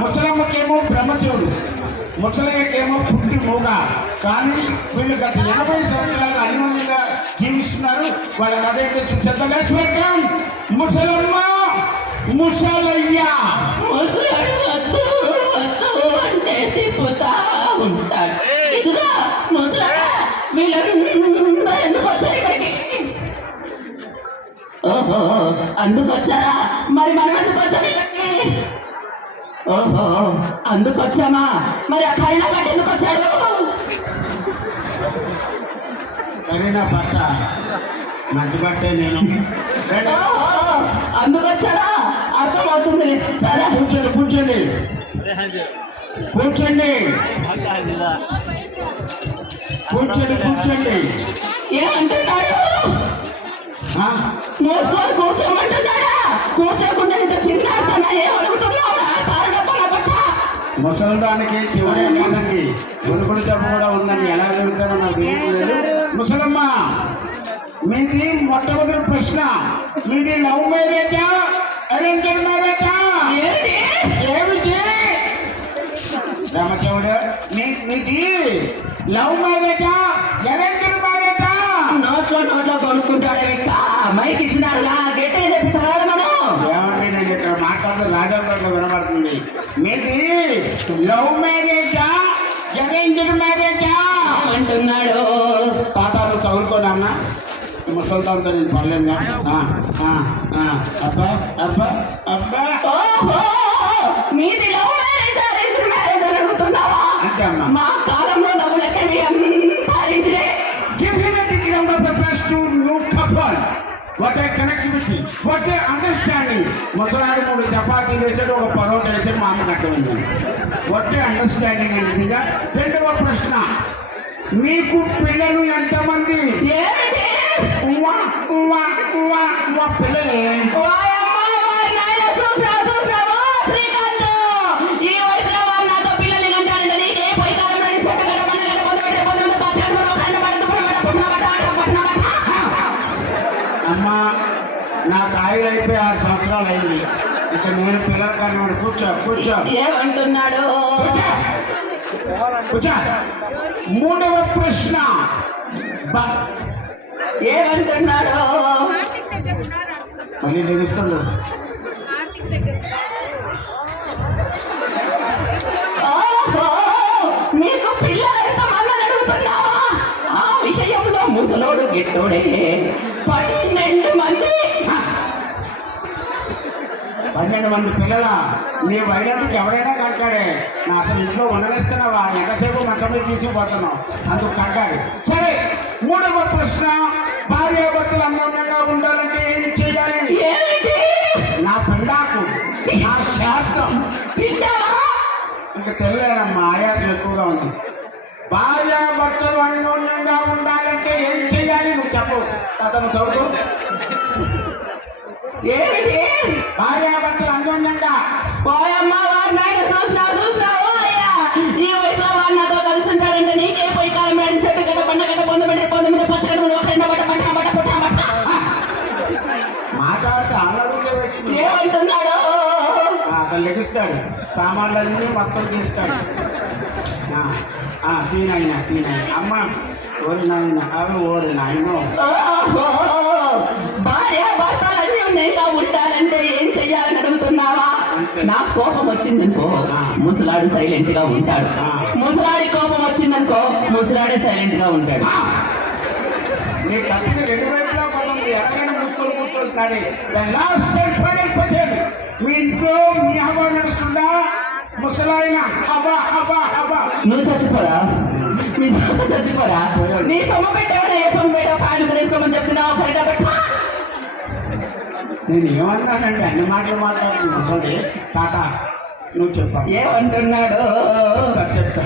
ముసలమ్మకేమో బ్రహ్మచోడు ముసలయ్యకేమో పుట్టి మూగ. కానీ వీళ్ళు గత ఎనభై సంవత్సరాలు అన్యోన్యంగా జీవిస్తున్నారు. వాళ్ళ కథ ఏంటో చూసేద్దాం ముసలమ్మ ముసలయ్య. ముసలాడు వద్దు వద్దు అంటే తిప్పుతా ఉంటాడు ఇదిగో వీళ్ళందరూ ఎందుకు వచ్చారు ఇక్కడికి ఓహో అందుకు వచ్చారా? మరి మనం ఎందుకు వచ్చాం ఇక్కడికి? ఓహో. అందుకు వచ్చామా మరి ఆ కైనా ఎందుకు వచ్చాడు కరీనా పట్ట. మంచి బట్టే నేను. రండి. ఓహో. అందుకు వచ్చాడా అర్థమవుతుంది. సరే. కూర్చోండి కూర్చోండి. కూర్చోండి. కూర్చోండి కూర్చోండి. ఏమంటున్నాడు ముసలిదానికి చివరి లేదండి కొనుగోలు జబ్బు కూడా ఉందండి. ఎలా జరుగుతారో నాకు తెలియట్లేదు. ముసలమ్మ మీది మొట్టమొదటి ప్రశ్న. మీది లవ్ మ్యారేజా? అరేంజ్డ్ మ్యారేజా? ఏంటి ఏమిటి? రామచౌడు మీది లవ్ మ్యారేజా? అరేంజ్డ్ మ్యారేజా? నోట్లో నోట్లో కొనుక్కుంటాడే మైక్ ఇచ్చినారుగా లవ్ మ్యారేజా అరేంజ్డ్ మ్యారేజా ఏమంటున్నాడు? పాఠాలు చదువుకోనన్నా ముసలిదాంతో నేను పర్లేదు అబ్బా అబ్బా అబ్బా. మీది లవ్ మ్యారేజ్ అరేంజ్ మ్యారేజ్ అని అడుగుతున్నావా? అంతే అమ్మా. మా కాలంలో లవ్ లెక్కని అంతా అరేంజ్డే Give him a big round of applause to new What a connectivity, what a understanding. ముసలాడు మూడు చపాతీలు వేసాడు ఒక పరోటా వేసాడు మా అమ్మ కట్టమైంది వాట్ ఏ అండర్స్టాండింగ్ అండి నిజంగా. రెండవ ప్రశ్న. మీకు పిల్లలు ఎంతమంది? పిల్లలే. అయిపోయి ఆరు సంవత్సరాలు అయింది. ఇక నేను పిల్లల కన్నా కూర్చో కూర్చో. ఏమంటున్నాడు? కూర్చో. మూడవ ప్రశ్న. ఏమంటున్నాడు? మళ్ళీ తెలుస్తుంది నీకు అడుగుతున్నావా? ఆ విషయంలో ముసలోడు గిట్టోడే. మంది పిల్లల. నీ వైద్యుడికి ఎవరైనా కంటాడే నా అసలు ఇంట్లో ఉండనిస్తున్నావా ఎంతసేపు మంచం మీద తీసుకుపోతున్నావు? అందుకు కంటాడు సరే మూడవ ప్రశ్న. భార్యాభర్తలు అన్యోన్యంగా ఉండాలంటే ఏం చేయాలి? నా పిండాకు నా శాస్త్రం తింటావా ఇంకా తెలియదమ్మా ఆయాసం ఎక్కువగా ఉంది. భార్యాభర్తలు అన్యోన్యంగా ఉండాలంటే ఏం చేయాలి? నువ్వు చెప్పు. అతను చదువు ఏమిటి? అతను లెగిస్తాడు. సామాన్లన్నీ మొత్తం తీస్తాడు. తీనాయన తీనాయన అమ్మ ఓరి నాయన అవి ఓరి నాయన. భార్య భర్తలన్నీ ఉన్నాయిగా ఉండాలంటే ఏం చెయ్యాలని అడుగుతున్నావా. నాకు కోపం వచ్చిందనుకో ముసలాడు సైలెంట్గా ఉంటాడు. ముసలాడి కోపం వచ్చిందనుకో ముసలాడే సైలెంట్గా ఉంటాడు నీ రెండు వైపులా ఎలాగైనా మూసుకొని కూర్చోతున్నాడు లాస్ట్ మీ హవా నడుస్తుందా? ముసలాయన హవా హవా హవా నువ్వు చచ్చిపోరా? మీ దాకా చచ్చిపోరా? నీ సొమ్ము పెట్టావు? ఏ సొమ్ము పెట్టావు? పాయింట్ తీసుకోమని చెప్తున్నావు? కరెక్టా పెట్టా. నేను ఏమన్నానంటే అన్ని మాటలు మాట్లాడుతున్నా ముసలి తాత నువ్వు చెప్పా. ఏమంటున్నాడు? చెప్తా.